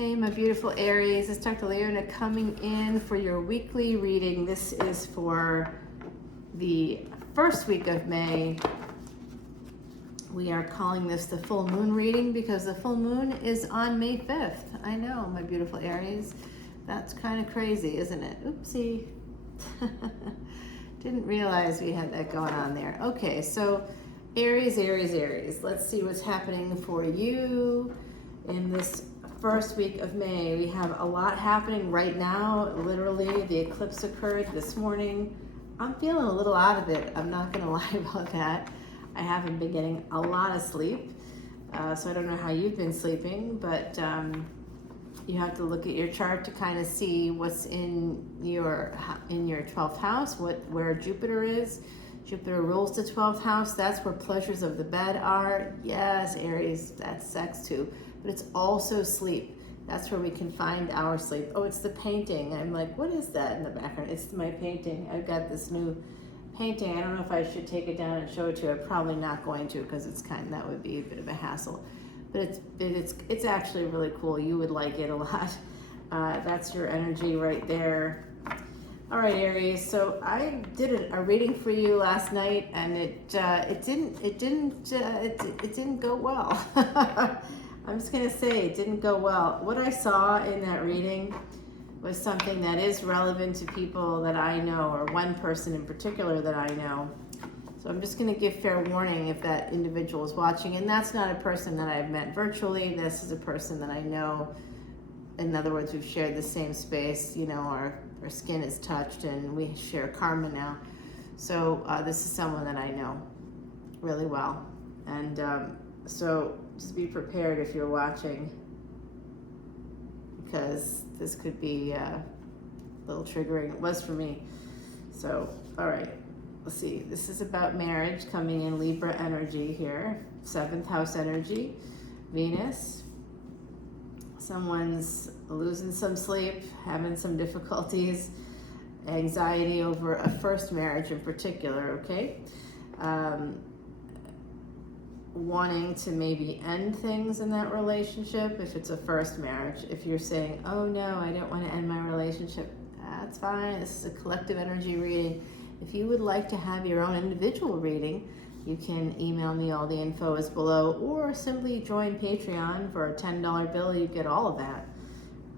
Hey, my beautiful Aries, it's Dr. Leona coming in for your weekly reading. This is for the first week of May. We are calling this the full moon reading because the full moon is on May 5th. I know, my beautiful Aries. That's kind of crazy, isn't it? Oopsie. Didn't realize we had that going on there. Okay, so Aries, Aries, Aries. Let's see what's happening for you in this first week of May. We have a lot happening right now. Literally, the eclipse occurred this morning. I'm feeling a little out of it. I'm not going to lie about that. I haven't been getting a lot of sleep, so I don't know how you've been sleeping, but you have to look at your chart to kind of see what's in your 12th house, where Jupiter is. Jupiter rules the 12th house. That's where pleasures of the bed are. Yes, Aries, that's sex too. But it's also sleep. That's where we can find our sleep. Oh, it's the painting. I'm like, what is that in the background? It's my painting. I've got this new painting. I don't know if I should take it down and show it to you. I'm probably not going to because that would be a bit of a hassle. But it's actually really cool. You would like it a lot. That's your energy right there. All right, Aries. So I did a reading for you last night, and it didn't go well. I'm just gonna say it didn't go well. What I saw in that reading was something that is relevant to people that I know, or one person in particular that I know. So I'm just gonna give fair warning if that individual is watching, and that's not a person that I've met virtually. This is a person that I know. In other words, we've shared the same space, our skin is touched and we share karma now. So this is someone that I know really well. And so just be prepared if you're watching, because this could be a little triggering. It was for me. So, all right, let's see. This is about marriage, coming in Libra energy here. 7th house energy, Venus. Someone's losing some sleep, having some difficulties, anxiety over a first marriage in particular, okay? Wanting to maybe end things in that relationship if it's a first marriage. If you're saying, oh no, I don't want to end my relationship, that's fine. This is a collective energy reading. If you would like to have your own individual reading, you can email me. All the info is below, or simply join Patreon for a $10 bill. You get all of that,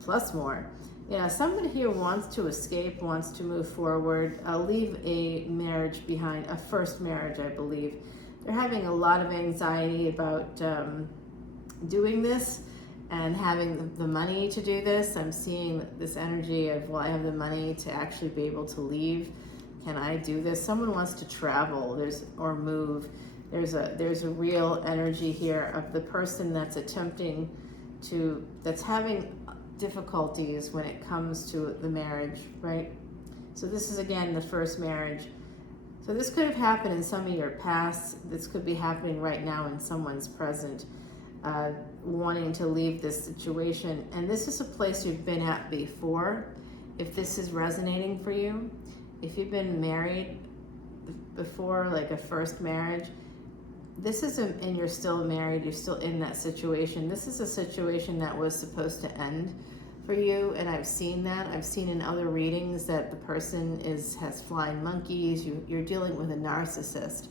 plus more. Yeah, somebody here wants to escape, wants to move forward, leave a marriage behind, a first marriage, I believe. They're having a lot of anxiety about doing this and having the money to do this. I'm seeing this energy of, well, I have the money to actually be able to leave. Can I do this? Someone wants to travel, or move. There's a real energy here of the person that's that's having difficulties when it comes to the marriage, right? So this is, again, the first marriage. So this could have happened in some of your past. This could be happening right now in someone's present, wanting to leave this situation. And this is a place you've been at before, if this is resonating for you. If you've been married before, like a first marriage, this isn't, and you're still married, you're still in that situation. This is a situation that was supposed to end for you, and I've seen that. I've seen in other readings that the person has flying monkeys. You're dealing with a narcissist.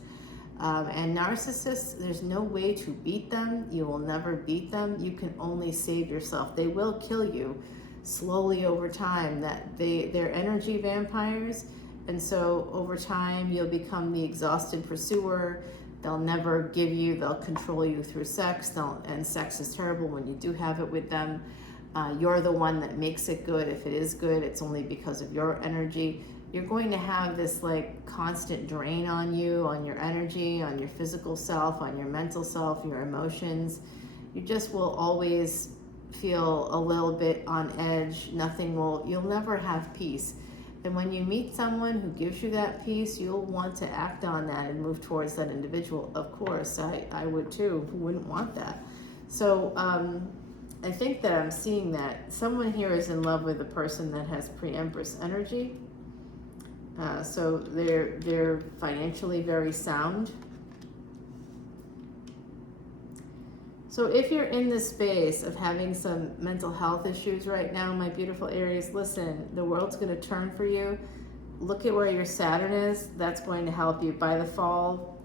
And narcissists, there's no way to beat them. You will never beat them. You can only save yourself. They will kill you slowly over time. They're energy vampires. And so over time, you'll become the exhausted pursuer. They'll never give you, they'll control you through sex. And sex is terrible when you do have it with them. You're the one that makes it good. If it is good, it's only because of your energy. You're going to have this like constant drain on you, on your energy, on your physical self, on your mental self, your emotions. You just will always feel a little bit on edge. You'll never have peace. And when you meet someone who gives you that peace, you'll want to act on that and move towards that individual. Of course, I would too. Who wouldn't want that? So I think that I'm seeing that someone here is in love with a person that has pre-empress energy. So they're financially very sound. So if you're in this space of having some mental health issues right now, my beautiful Aries, listen, the world's going to turn for you. Look at where your Saturn is. That's going to help you. By the fall,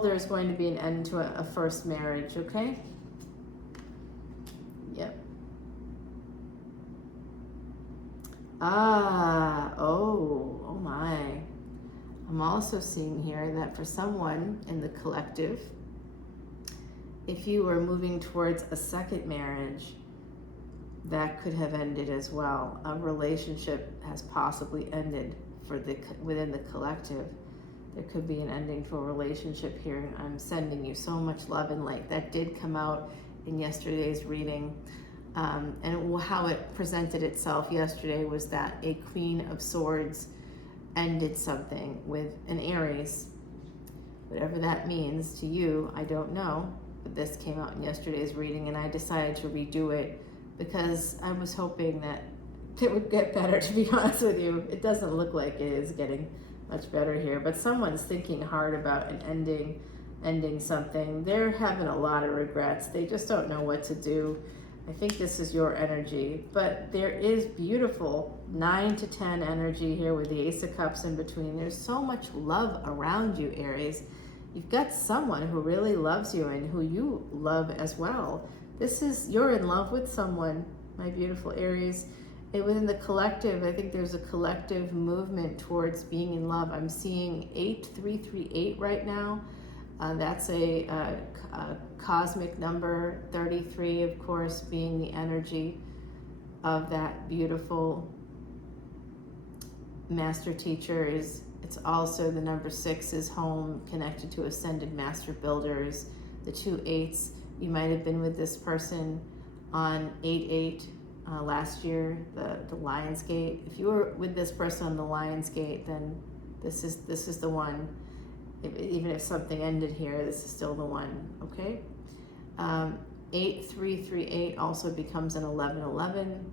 there's going to be an end to a first marriage, okay? Yep. Oh my. I'm also seeing here that for someone in the collective, if you were moving towards a second marriage, that could have ended as well. A relationship has possibly ended within the collective. There could be an ending to a relationship here. I'm sending you so much love and light. That did come out in yesterday's reading. And how it presented itself yesterday was that a Queen of Swords ended something with an Aries. Whatever that means to you, I don't know. But this came out in yesterday's reading, and I decided to redo it because I was hoping that it would get better, to be honest with you. It doesn't look like it is getting much better here, but someone's thinking hard about an ending something. They're having a lot of regrets. They just don't know what to do. I think this is your energy, but there is beautiful 9 to 10 energy here with the Ace of Cups in between. There's so much love around you, Aries. You've got someone who really loves you and who you love as well. You're in love with someone, my beautiful Aries. And within the collective, I think there's a collective movement towards being in love. I'm seeing 8338 right now. That's a cosmic number, 33, of course, being the energy of that beautiful master teacher. It's also the number 6 is home, connected to Ascended Master Builders. The 2 8s, you might have been with this person on 8-8 last year, the Lion's Gate. If you were with this person on the Lion's Gate, then this is the one. Even if something ended here, this is still the one, okay? 8338 also becomes an 1111.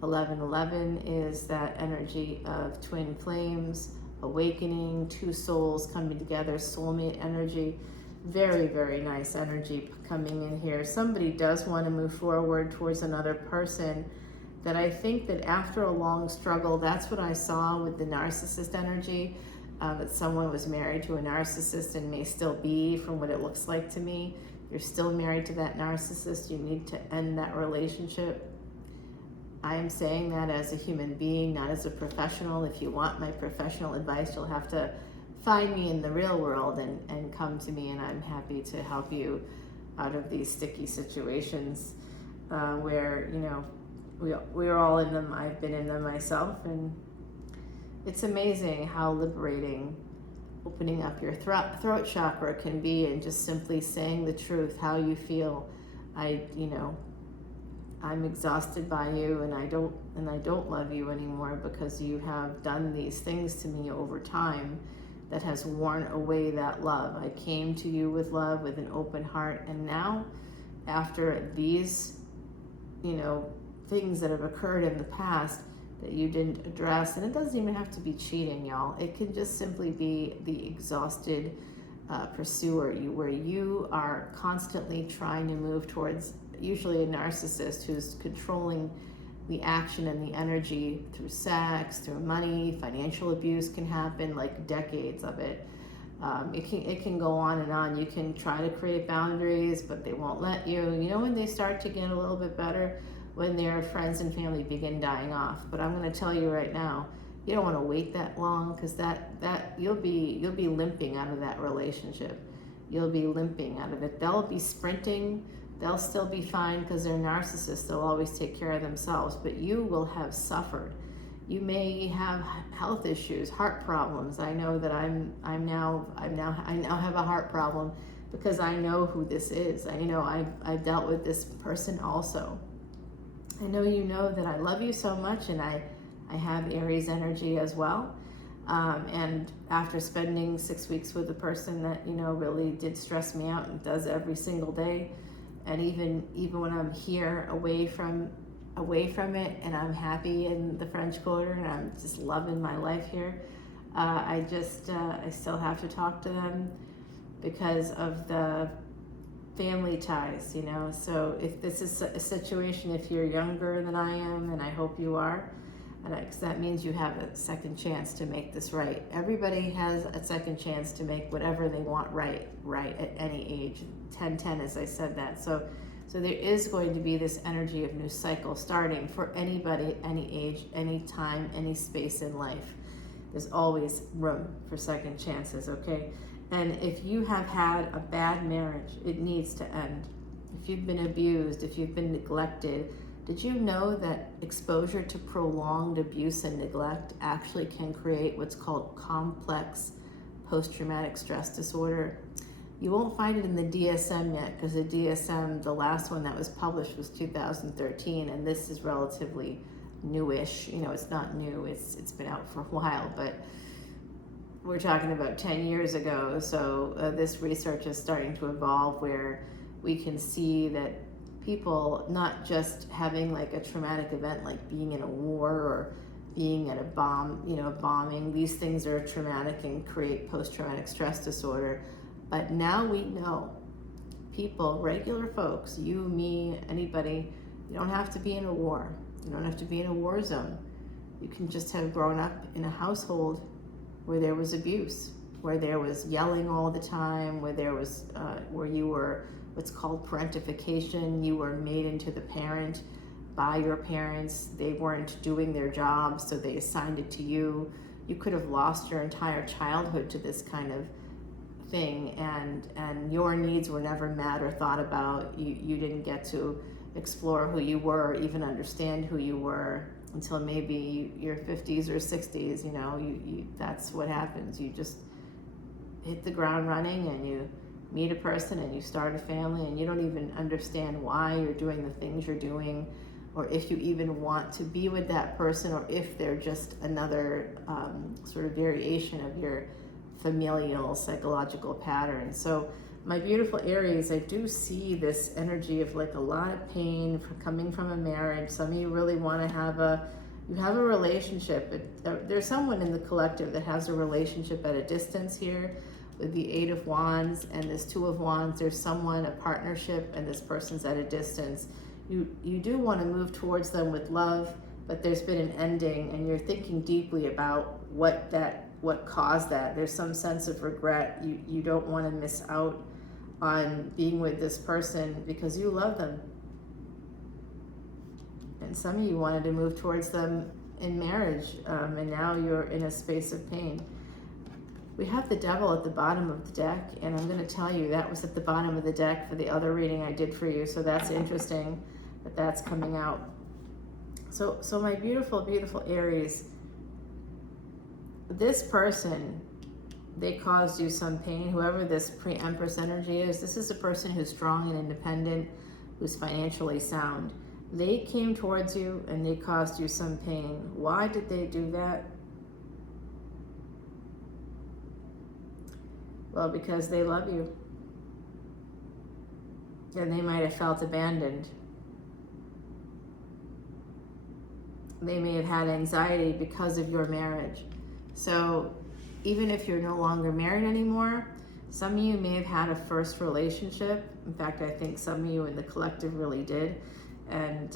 1111 is that energy of twin flames, awakening, 2 souls coming together, soulmate energy. Very, very nice energy coming in here. Somebody does want to move forward towards another person that I think that after a long struggle, that's what I saw with the narcissist energy. That someone was married to a narcissist and may still be, from what it looks like to me. You're still married to that narcissist. You need to end that relationship. I am saying that as a human being, not as a professional. If you want my professional advice, you'll have to find me in the real world and come to me, and I'm happy to help you out of these sticky situations where, you know, we're all in them. I've been in them myself, and it's amazing how liberating opening up your throat chakra can be, and just simply saying the truth, how you feel. I'm exhausted by you, and I don't love you anymore because you have done these things to me over time that has worn away that love. I came to you with love, with an open heart, and now after these, things that have occurred in the past that you didn't address, and it doesn't even have to be cheating, y'all. It can just simply be the exhausted pursuer, where you are constantly trying to move towards usually a narcissist who's controlling the action and the energy through sex, through money. Financial abuse can happen, like decades of it. It can go on and on. You can try to create boundaries, but they won't let you. When they start to get a little bit better, when their friends and family begin dying off. But I'm going to tell you right now, you don't want to wait that long, because that you'll be limping out of that relationship. You'll be limping out of it. They'll be sprinting. They'll still be fine because they're narcissists. They'll always take care of themselves, but you will have suffered. You may have health issues, heart problems. I know that I now have a heart problem because I know who this is. I've dealt with this person also. I know you know that I love you so much, and I have Aries energy as well. And after spending 6 weeks with a person that really did stress me out and does every single day, and even when I'm here away from it, and I'm happy in the French Quarter, and I'm just loving my life here, I still have to talk to them because of the family ties, you know. So if this is a situation, if you're younger than I am, and I hope you are, because that means you have a second chance to make this right. Everybody has a second chance to make whatever they want right at any age. 10-10, as I said that. So there is going to be this energy of new cycle starting for anybody, any age, any time, any space in life. There's always room for second chances, okay? And if you have had a bad marriage, it needs to end. If you've been abused, if you've been neglected, did you know that exposure to prolonged abuse and neglect actually can create what's called complex post-traumatic stress disorder? You won't find it in the DSM yet, because the DSM, the last one that was published was 2013, and this is relatively newish. You know, it's not new, it's been out for a while, but we're talking about 10 years ago. So this research is starting to evolve, where we can see that people not just having like a traumatic event, like being in a war or being at a bombing, these things are traumatic and create post-traumatic stress disorder. But now we know people, regular folks, you, me, anybody, you don't have to be in a war. You don't have to be in a war zone. You can just have grown up in a household where there was abuse, where there was yelling all the time, where there was, where you were what's called parentification. You were made into the parent by your parents. They weren't doing their job, so they assigned it to you. You could have lost your entire childhood to this kind of thing, and your needs were never met or thought about. You didn't get to explore who you were, or even understand who you were, until maybe your 50s or 60s. You know, that's what happens. You just hit the ground running, and you meet a person and you start a family, and you don't even understand why you're doing the things you're doing, or if you even want to be with that person, or if they're just another sort of variation of your familial psychological pattern. So my beautiful Aries, I do see this energy of like a lot of pain coming from a marriage. Some of you really want to have a relationship. There's someone in the collective that has a relationship at a distance here with the 8 of Wands and this 2 of Wands. There's someone, a partnership, and this person's at a distance. You do want to move towards them with love, but there's been an ending, and you're thinking deeply about what caused that. There's some sense of regret. You don't want to miss out on being with this person because you love them. And some of you wanted to move towards them in marriage, and now you're in a space of pain. We have the Devil at the bottom of the deck, and I'm going to tell you that was at the bottom of the deck for the other reading I did for you, so that's interesting that that's coming out. So my beautiful, beautiful Aries, this person, they caused you some pain. Whoever this pre-Empress energy is, this is a person who's strong and independent, who's financially sound. They came towards you and they caused you some pain. Why did they do that? Well, because they love you. And they might have felt abandoned. They may have had anxiety because of your marriage. So even if you're no longer married anymore, some of you may have had a first relationship. In fact, I think some of you in the collective really did. And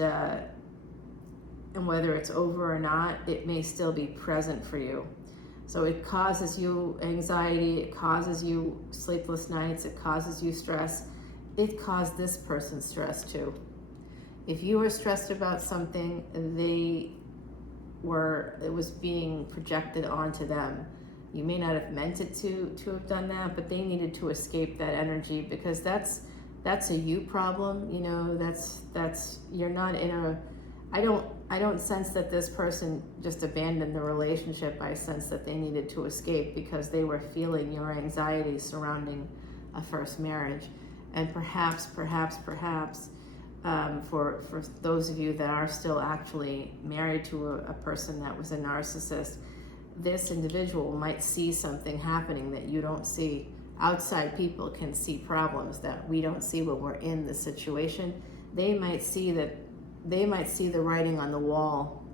whether it's over or not, it may still be present for you. So it causes you anxiety, it causes you sleepless nights, it causes you stress. It caused this person stress too. If you were stressed about something, it was being projected onto them. You may not have meant it to have done that, but they needed to escape that energy, because that's a you problem. You know, that's you're not in a. I don't sense that this person just abandoned the relationship. I sense that they needed to escape because they were feeling your anxiety surrounding a first marriage. And perhaps, for those of you that are still actually married to a person that was a narcissist, this individual might see something happening that you don't see. Outside people can see problems that we don't see when we're in the situation. They might see the writing on the wall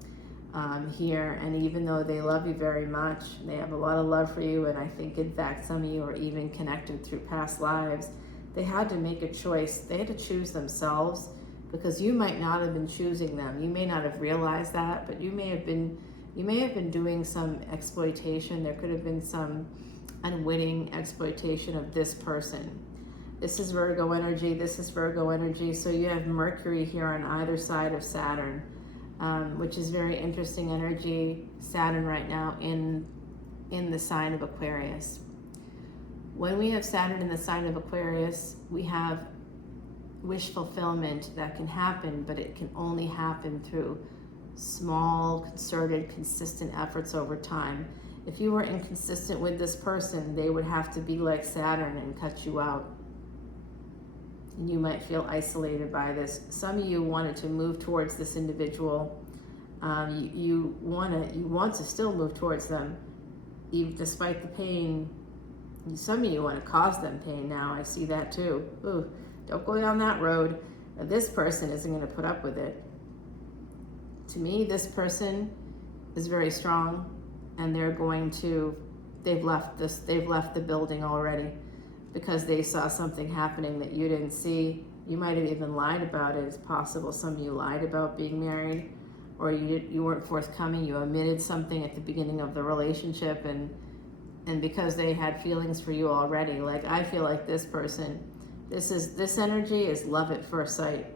here, and even though they love you very much, they have a lot of love for you, and I think in fact some of you are even connected through past lives, They had to make a choice. They had to choose themselves, because you might not have been choosing them. You may not have realized that, but you may have been doing some exploitation. There could have been some unwitting exploitation of this person. This is Virgo energy. This is Virgo energy. So you have Mercury here on either side of Saturn, which is very interesting energy. Saturn right now in the sign of Aquarius. When we have Saturn in the sign of Aquarius, we have wish fulfillment that can happen, but it can only happen through small, concerted, consistent efforts over time. If you were inconsistent with this person, they would have to be like Saturn and cut you out. And you might feel isolated by this. Some of you wanted to move towards this individual. You want to still move towards them, even despite the pain. Some of you want to cause them pain now. I see that too. Ooh, don't go down that road. This person isn't going to put up with it. To me, this person is very strong, and they've left the building already, because they saw something happening that you didn't see. You might have even lied about it. It's possible some of you lied about being married, or you weren't forthcoming. You omitted something at the beginning of the relationship, and because they had feelings for you already. Like, I feel like this person, this energy is love at first sight.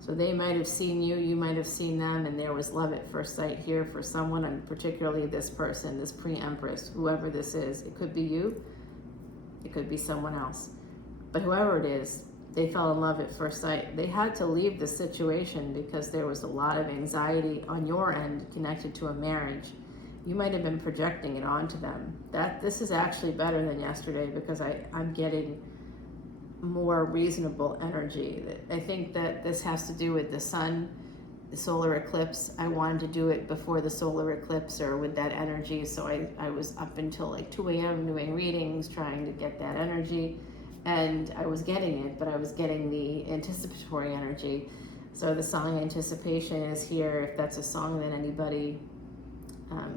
So they might have seen you, you might have seen them, and there was love at first sight here for someone, and particularly this person, this pre-empress, whoever this is. It could be you, it could be someone else. But whoever it is, they fell in love at first sight. They had to leave the situation because there was a lot of anxiety on your end connected to a marriage. You might have been projecting it onto them. This is actually better than yesterday, because I'm getting more reasonable energy. I think that this has to do with the sun, the solar eclipse. I wanted to do it before the solar eclipse, or with that energy. So I was up until like 2 a.m. doing readings, trying to get that energy. And I was getting it, but I was getting the anticipatory energy. So the song Anticipation is here. If that's a song that anybody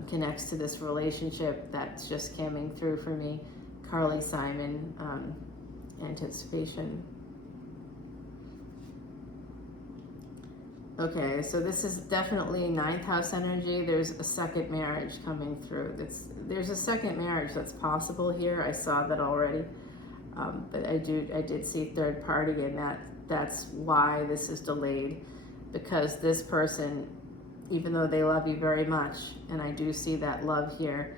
connects to this relationship, that's just coming through for me. Carly Simon, Anticipation. Okay, so this is definitely ninth house energy. There's a second marriage coming through. There's a second marriage that's possible here. I saw that already, but I did see third party, and that's why this is delayed, because this person, even though they love you very much, and I do see that love here,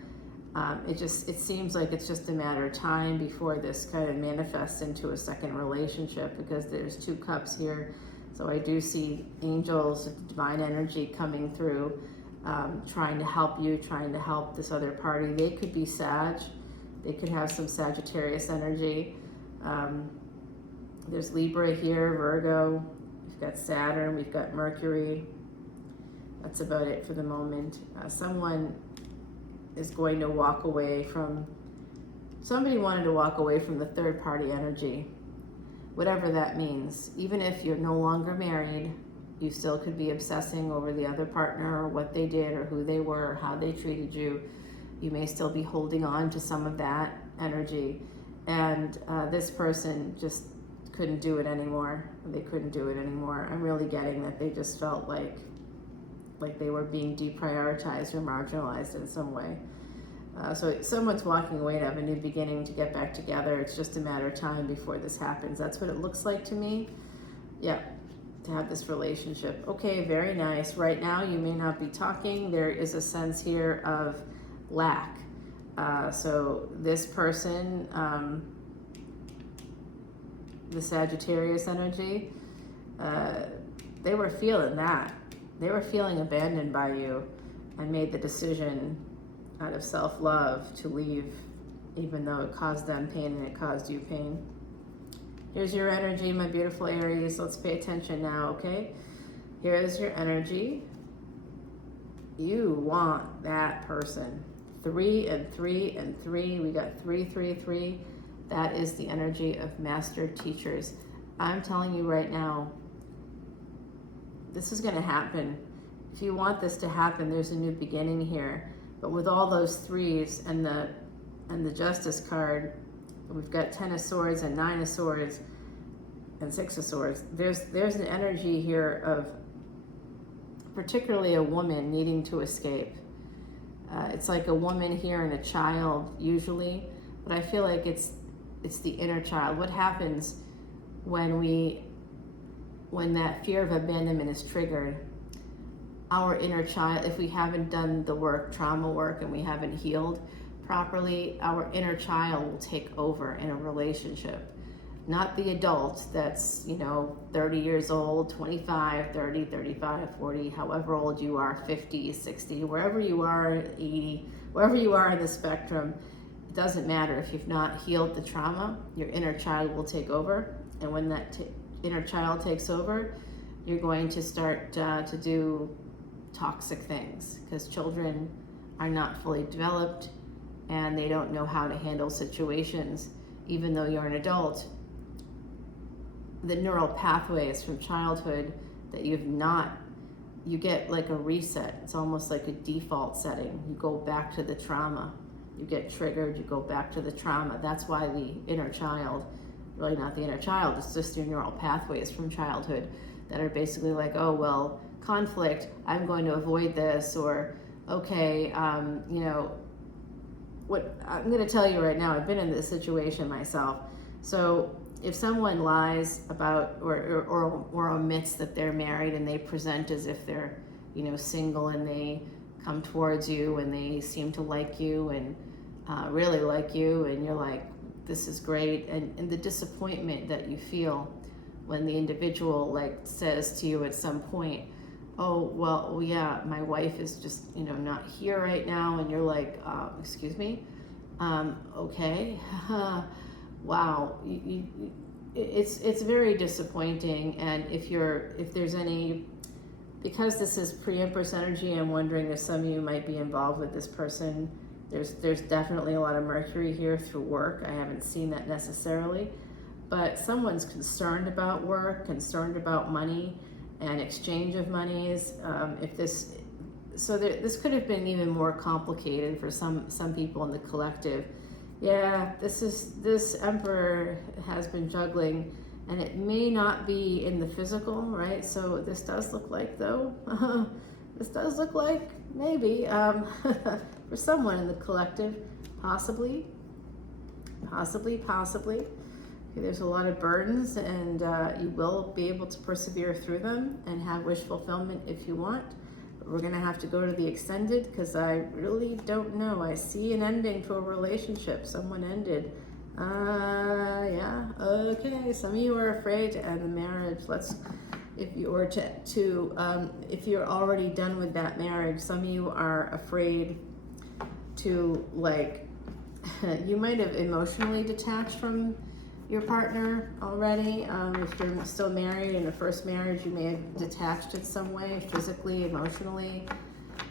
it seems like it's just a matter of time before this kind of manifests into a second relationship, because there's 2 cups here. So I do see angels, divine energy coming through, trying to help you, trying to help this other party. They could be Sag. They could have some Sagittarius energy. There's Libra here, Virgo. We've got Saturn, we've got Mercury. That's about it for the moment. Someone is going to walk away from, somebody wanted to walk away from the third party energy, whatever that means. Even if you're no longer married, you still could be obsessing over the other partner, or what they did, or who they were, or how they treated you. You may still be holding on to some of that energy. And this person just couldn't do it anymore. They couldn't do it anymore. I'm really getting that they just felt like they were being deprioritized or marginalized in some way. So someone's walking away to have a new beginning, to get back together. It's just a matter of time before this happens. That's what it looks like to me. Yeah, to have this relationship. Okay, very nice. Right now you may not be talking. There is a sense here of lack. So this person, the Sagittarius energy, they were feeling that. They were feeling abandoned by you, and made the decision out of self-love to leave, even though it caused them pain and it caused you pain. Here's your energy, my beautiful Aries. Let's pay attention now, okay? Here's your energy. You want that person. 3 and 3 and 3. We got 3, 3, 3. That is the energy of master teachers. I'm telling you right now, this is going to happen. If you want this to happen, there's a new beginning here. But with all those 3s and the Justice card, we've got 10 of Swords and 9 of Swords and 6 of Swords. There's an energy here of particularly a woman needing to escape. It's like a woman here and a child usually, but I feel like it's the inner child. What happens when that fear of abandonment is triggered? Our inner child, if we haven't done the work, trauma work, and we haven't healed properly, our inner child will take over in a relationship. Not the adult that's, 30 years old, 25, 30, 35, 40, however old you are, 50, 60, wherever you are, 80, wherever you are in the spectrum, it doesn't matter. If you've not healed the trauma, your inner child will take over. And when that inner child takes over, you're going to start to do toxic things, because children are not fully developed and they don't know how to handle situations. Even though you're an adult, the neural pathways from childhood that you get like a reset. It's almost like a default setting. You go back to the trauma. You get triggered, you go back to the trauma. That's why the inner child, really not the inner child, it's just your neural pathways from childhood that are basically like, oh, well, conflict, I'm going to avoid this, or okay, what I'm going to tell you right now, I've been in this situation myself. So if someone lies about or omits that they're married and they present as if they're, single, and they come towards you and they seem to like you and really like you, and you're like, this is great, and the disappointment that you feel when the individual like says to you at some point, oh, well, yeah, my wife is just, not here right now, and you're like, excuse me, okay. Wow, it's very disappointing. And if there's any, because this is pre-Empress energy, I'm wondering if some of you might be involved with this person. There's definitely a lot of Mercury here through work. I haven't seen that necessarily, but someone's concerned about work, concerned about money and exchange of monies. This could have been even more complicated for some people in the collective. Yeah, this Emperor has been juggling, and it may not be in the physical, right? So this does look like, though, this does look like maybe for someone in the collective, possibly. Okay, there's a lot of burdens, and you will be able to persevere through them and have wish fulfillment if you want. We're going to have to go to the extended, because I really don't know. I see an ending to a relationship. Someone ended. Yeah, okay. Some of you are afraid to end the marriage. If you were if you're already done with that marriage, some of you are afraid to, like, you might have emotionally detached from your partner already. If you're still married in a first marriage, you may have detached in some way, physically, emotionally.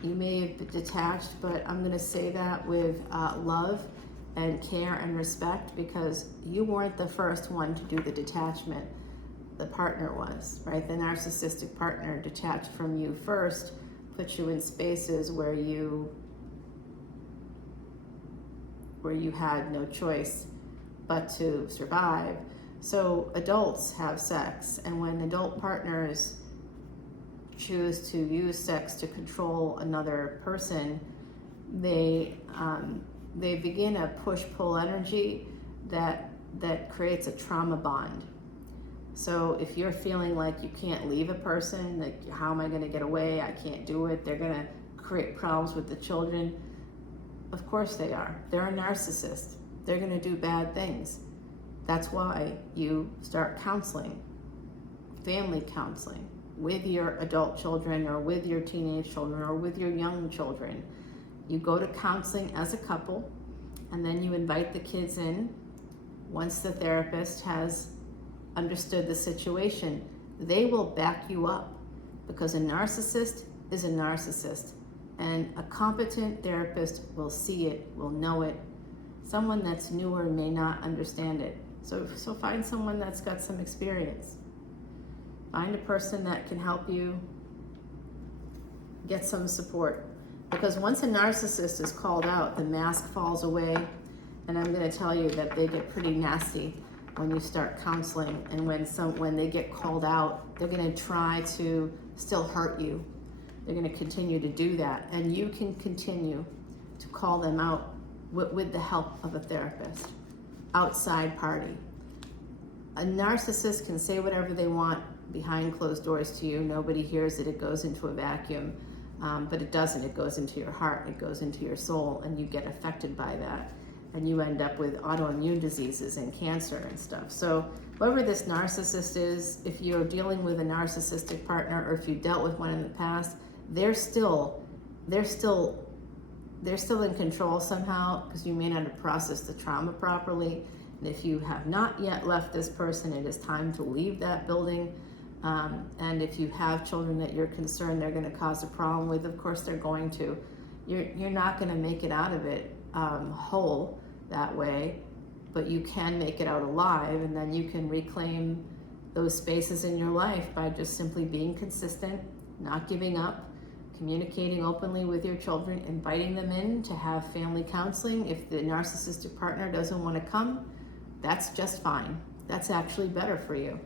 You may have detached, but I'm going to say that with love and care and respect, because you weren't the first one to do the detachment. The partner was, right? The narcissistic partner detached from you first, put you in spaces where you had no choice but to survive. So adults have sex, and when adult partners choose to use sex to control another person, they begin a push-pull energy that creates a trauma bond. So if you're feeling like you can't leave a person, like, how am I going to get away? I can't do it. They're going to create problems with the children. Of course they are. They're a narcissist. They're going to do bad things. That's why you start counseling, family counseling, with your adult children or with your teenage children or with your young children. You go to counseling as a couple, and then you invite the kids in once the therapist has understood the situation. They will back you up, because a narcissist is a narcissist, and a competent therapist will see it, will know it. Someone that's newer may not understand it. So find someone that's got some experience. Find a person that can help you get some support. Because once a narcissist is called out, the mask falls away, And I'm going to tell you that they get pretty nasty when you start counseling, and when they get called out, they're going to try to still hurt you. They're going to continue to do that, and you can continue to call them out with the help of a therapist, outside party. A narcissist can say whatever they want behind closed doors to you. Nobody hears it. It goes into a vacuum, but it doesn't. It goes into your heart. It goes into your soul, and you get affected by that. And you end up with autoimmune diseases and cancer and stuff. So whoever this narcissist is, if you're dealing with a narcissistic partner, or if you dealt with one in the past, they're still in control somehow, because you may not have processed the trauma properly. And if you have not yet left this person, it is time to leave that building. And if you have children that you're concerned they're going to cause a problem with, of course they're going to. You're not going to make it out of it whole that way, but you can make it out alive, and then you can reclaim those spaces in your life by just simply being consistent, not giving up, communicating openly with your children, inviting them in to have family counseling. If the narcissistic partner doesn't want to come, that's just fine. That's actually better for you.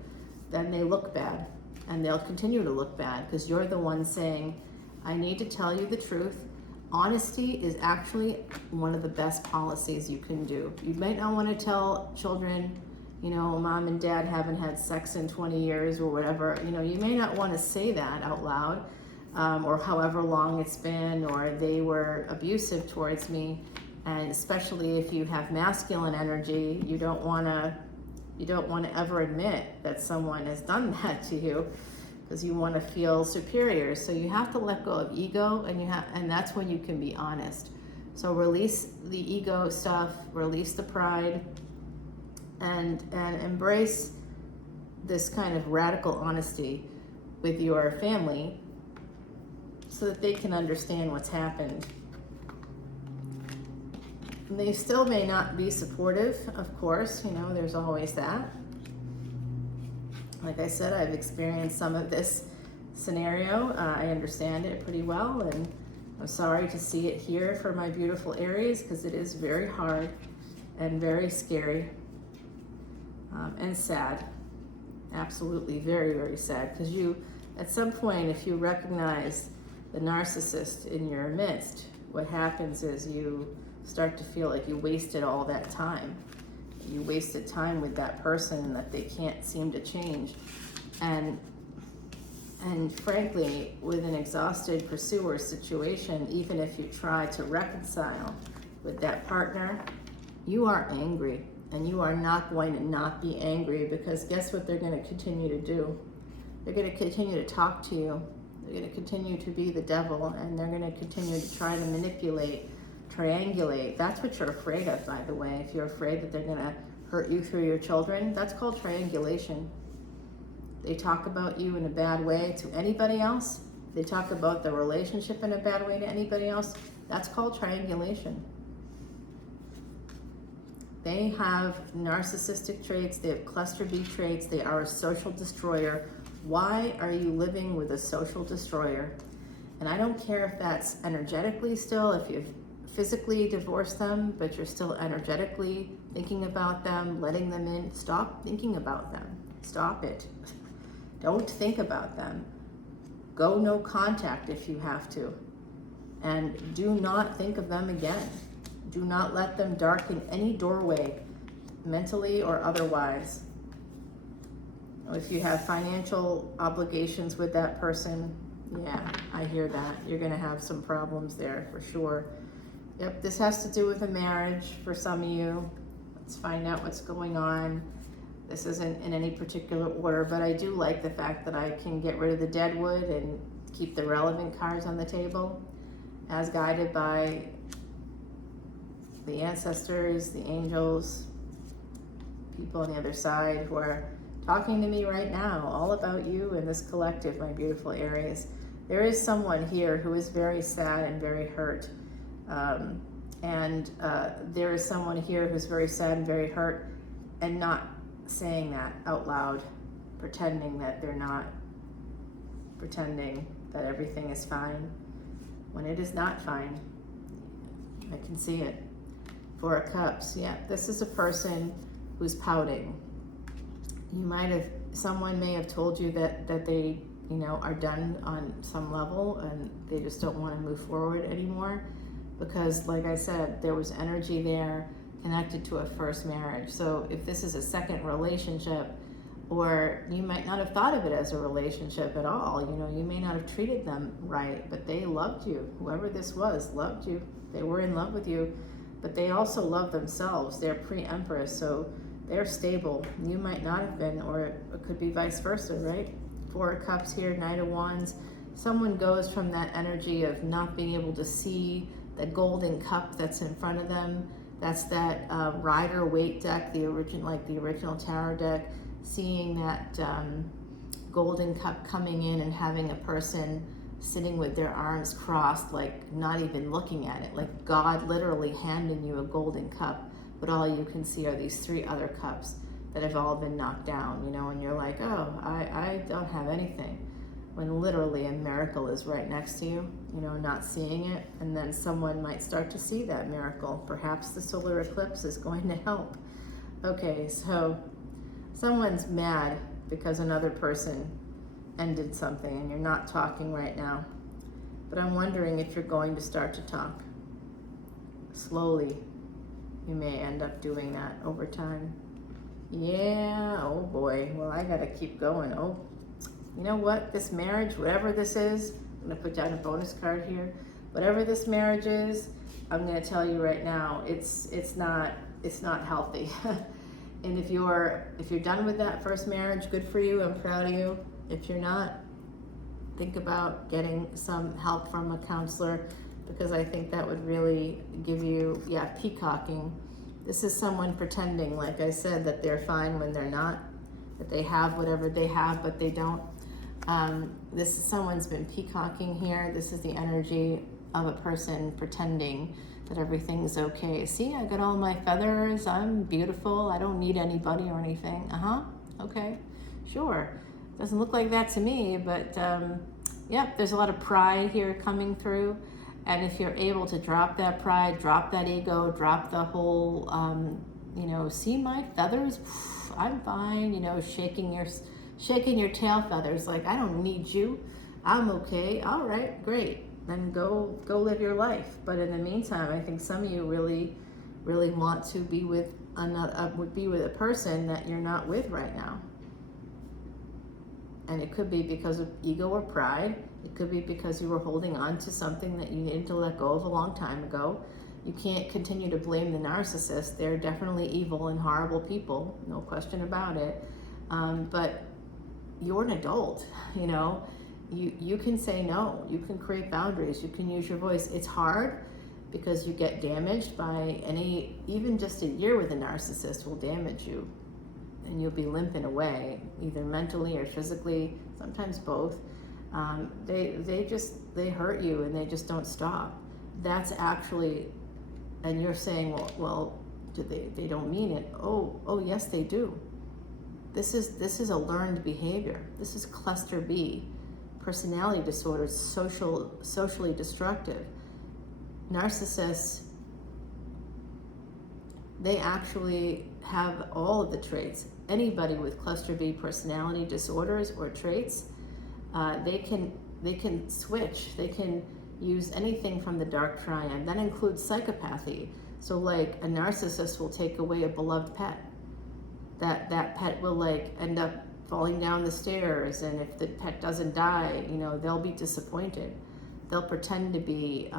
Then they look bad, and they'll continue to look bad because you're the one saying, I need to tell you the truth. Honesty is actually one of the best policies you can do. You might not want to tell children, mom and dad haven't had sex in 20 years or whatever. You may not want to say that out loud, or however long it's been, or they were abusive towards me. And especially if you have masculine energy, you don't want to ever admit that someone has done that to you, because you want to feel superior. So you have to let go of ego, and that's when you can be honest. So release the ego stuff, release the pride, and embrace this kind of radical honesty with your family so that they can understand what's happened. And they still may not be supportive, of course, there's always that. Like I said, I've experienced some of this scenario. I understand it pretty well, and I'm sorry to see it here for my beautiful Aries, because it is very hard and very scary and sad. Absolutely very, very sad, because at some point, if you recognize the narcissist in your midst, what happens is you start to feel like you wasted all that time. You wasted time with that person that they can't seem to change. And frankly, with an exhausted pursuer situation, even if you try to reconcile with that partner, you are angry. And you are not going to not be angry, because guess what they're going to continue to do? They're going to continue to talk to you. They're going to continue to be the devil, and they're going to continue to try to manipulate, triangulate. That's what you're afraid of, by the way. If you're afraid that they're going to hurt you through your children, that's called triangulation. They talk about you in a bad way to anybody else. They talk about the relationship in a bad way to anybody else. That's called triangulation. They have narcissistic traits. They have cluster B traits. They are a social destroyer. Why are you living with a social destroyer? And I don't care if that's energetically still, if you've physically divorced them, but you're still energetically thinking about them, letting them in. Stop thinking about them. Stop it. Don't think about them. Go no contact if you have to. And do not think of them again. Do not let them darken any doorway, mentally or otherwise. If you have financial obligations with that person, yeah, I hear that. You're going to have some problems there for sure. Yep, this has to do with a marriage for some of you. Let's find out what's going on. This isn't in any particular order, but I do like the fact that I can get rid of the deadwood and keep the relevant cards on the table, as guided by the ancestors, the angels, people on the other side who are talking to me right now all about you and this collective, my beautiful Aries. There is someone here who is very sad and very hurt. There is someone here who's very sad and very hurt and not saying that out loud, pretending that they're not, pretending that everything is fine when it is not fine. I can see it. Four of Cups. Yeah, this is a person who's pouting. Someone may have told you that they, are done on some level and they just don't want to move forward anymore, because like I said, there was energy there connected to a first marriage. So if this is a second relationship, or you might not have thought of it as a relationship at all, you may not have treated them right, but they loved you. Whoever this was loved you. They were in love with you, but they also love themselves. They're pre-empress, so they're stable. You might not have been, or it could be vice versa, right? Four of Cups here, Knight of Wands. Someone goes from that energy of not being able to see the golden cup that's in front of them. That's that Rider-Waite deck, the original tarot deck, seeing that golden cup coming in and having a person sitting with their arms crossed, like not even looking at it, like God literally handing you a golden cup, but all you can see are these three other cups that have all been knocked down, and you're like, oh, I don't have anything, when literally a miracle is right next to you, not seeing it. And then someone might start to see that miracle. Perhaps the solar eclipse is going to help. Okay, so someone's mad because another person ended something and you're not talking right now. But I'm wondering if you're going to start to talk. Slowly, you may end up doing that over time. Yeah, oh boy. Well, I gotta keep going. Oh, you know what? This marriage, whatever this is, I'm gonna put down a bonus card here. Whatever this marriage is, I'm gonna tell you right now, it's not healthy. And if you're done with that first marriage, good for you. I'm proud of you. If you're not, think about getting some help from a counselor, because I think that would really give you, peacocking. This is someone pretending, like I said, that they're fine when they're not, that they have whatever they have, but they don't. This is someone's been peacocking here. This is the energy of a person pretending that everything's okay. See, I got all my feathers. I'm beautiful. I don't need anybody or anything. Okay, sure. Doesn't look like that to me, but there's a lot of pride here coming through. And if you're able to drop that pride, drop that ego, drop the whole, see my feathers, I'm fine, shaking your tail feathers, like, I don't need you, I'm okay, all right, great, then go live your life. But in the meantime, I think some of you really, really want to be with a person that you're not with right now. And it could be because of ego or pride. It could be because you were holding on to something that you needed to let go of a long time ago. You can't continue to blame the narcissist. They're definitely evil and horrible people, no question about it. But you're an adult, You can say no. You can create boundaries. You can use your voice. It's hard because you get damaged by even just a year with a narcissist will damage you. And you'll be limping away, either mentally or physically, sometimes both. They hurt you and they just don't stop. That's actually, and you're saying, well, they don't mean it. Oh, yes, they do. This is a learned behavior. This is cluster B, personality disorders, socially destructive. Narcissists, they actually have all of the traits. Anybody with cluster B personality disorders or traits, they can switch. They can use anything from the dark triad. That includes psychopathy. So like a narcissist will take away a beloved pet. That pet will end up falling down the stairs, and if the pet doesn't die, they'll be disappointed. They'll pretend to be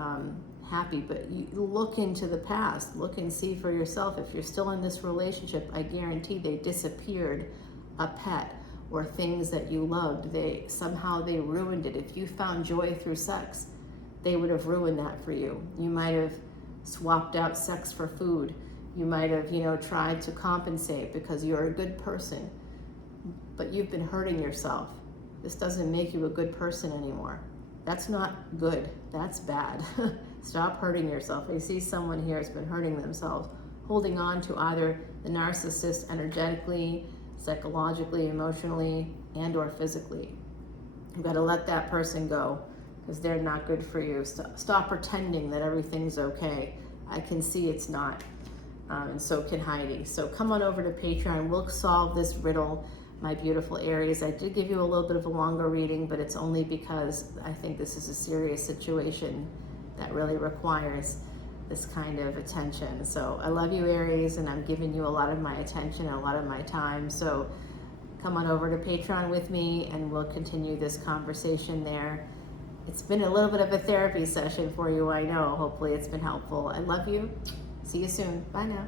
happy, but you look into the past, look and see for yourself. If you're still in this relationship, I guarantee they disappeared a pet or things that you loved. They ruined it. If you found joy through sex, they would have ruined that for you. You might have swapped out sex for food. You might have, tried to compensate because you're a good person, but you've been hurting yourself. This doesn't make you a good person anymore. That's not good. That's bad. Stop hurting yourself. I see someone here has been hurting themselves, holding on to either the narcissist energetically, psychologically, emotionally, and or physically. You've got to let that person go because they're not good for you. Stop pretending that everything's okay. I can see it's not. and so can Heidi. So come on over to Patreon. We'll solve this riddle, my beautiful Aries. I did give you a little bit of a longer reading, but it's only because I think this is a serious situation that really requires this kind of attention. So I love you, Aries, and I'm giving you a lot of my attention and a lot of my time. So come on over to Patreon with me and we'll continue this conversation there. It's been a little bit of a therapy session for you, I know. Hopefully it's been helpful. I love you. See you soon. Bye now.